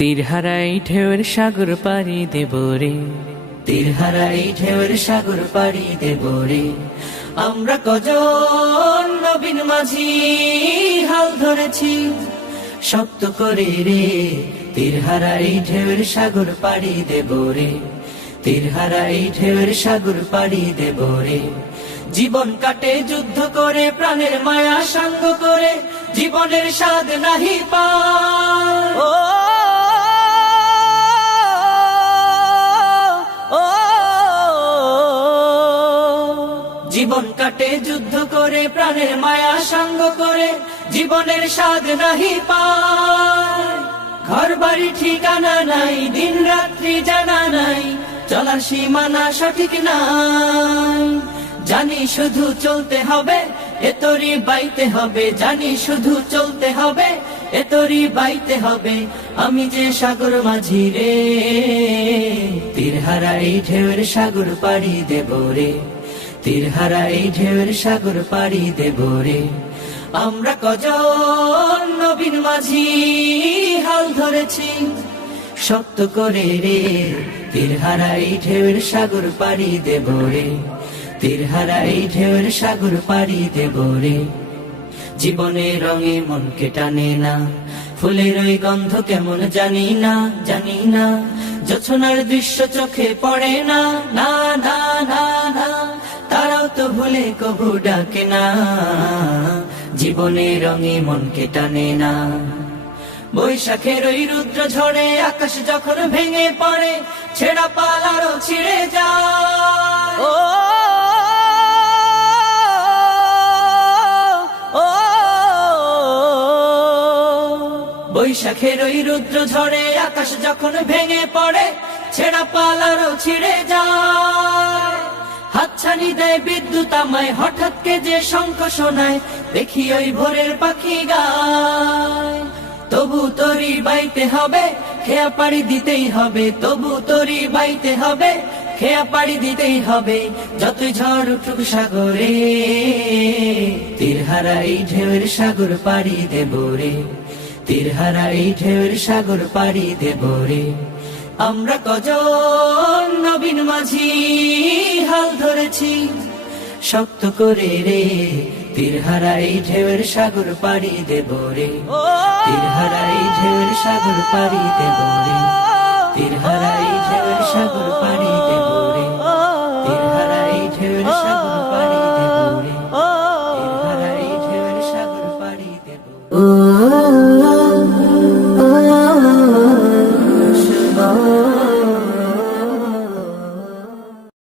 তীরহারাই ঢেউয়ের সাগর পাড়ি দেব রে, তীরহারাই ঢেউয়ের সাগর পাড়ি দেব রে। আমরা কজন নবীন মাঝি হাল ধরেছি শক্ত করে রে। তীরহারাই ঢেউয়ের সাগর পাড়ি দেব রে, তীরহারাই ঢেউয়ের সাগর পাড়ি দেব রে। জীবন কাটে যুদ্ধ করে, প্রাণের মায়া সঙ্গ করে, জীবনের স্বাদ নাহি পায়। ও জীবন কাটে যুদ্ধ করে, প্রাণের মায়া সঙ্গ করে, জীবনের স্বাদ নাহি পায়। ঘর বাড়ি ঠিকানা নাই, দিন রাত্রি জানা নাই, চলার সীমানা সঠিক নাই। জানি শুধু চলতে হবে, এতরি বাইতে হবে, জানি শুধু চলতে হবে, এতরি বাইতে হবে। আমি যে সাগর মাঝি রে, তীরহারাই ঢেউয়ের সাগর পাড়ি দেব রে, তীরহারাই ঢেউয়ের সাগর পাড়ি দেব রে। আমরা কজন নবীন মাঝি হাল ধরেছি শক্ত করে রে। তীরহারাই ঢেউয়ের সাগর পাড়ি দেব রে, তীরহারাই ঢেউয়ের সাগর পাড়ি দেব রে। জীবনের রঙে মনকে টানে না, ফুলের ওই গন্ধ কেমন জানি না, জানি না। জোছনার দৃশ্য চোখে পড়ে না, না না না না। তারাও তো ভুলে কবু ডাকে না, জীবনের রঙে মনকে টানে না। বৈশাখের ওই রুদ্র ঝড়ে আকাশ যখন ভেঙে পড়ে, ছেঁড়া পাল আরো ছিঁড়ে যায়। ও বৈশাখের ওই রুদ্র ঝড়ে আকাশ যখন ভেঙে পড়ে, ছেঁড়া পাল আরো ছিঁড়ে যায়। হাতছানি দেয় বিদ্যুৎ আমায়, হঠাৎ কে যে শঙ্খ শোনায়, দেখি ওই ভোরের পাখি গায়। তবু তরি বাইতে হবে, খেয়া পাড়ি দিতেই হবে, তবু তরি বাইতে হবে, খেয়া পাড়ি দিতেই হবে। যতই ঝড় উঠুক সাগরে, তীরহারাই ঢেউয়ের সাগর পাড়ি দেব রে, তীরহারাই ঢেউয়ের সাগর পাড়ি দেব রে। আমরা কজন নবীন মাঝি হাল ধরেছি শক্ত করে রে। তীরহারাই ঢেউয়ের সাগর পাড়ি দেব রে, তীরহারাই ঢেউয়ের সাগর পাড়ি দেব রে, তীরহারাই ঢেউয়ের সাগর পাড়ি দেব রে।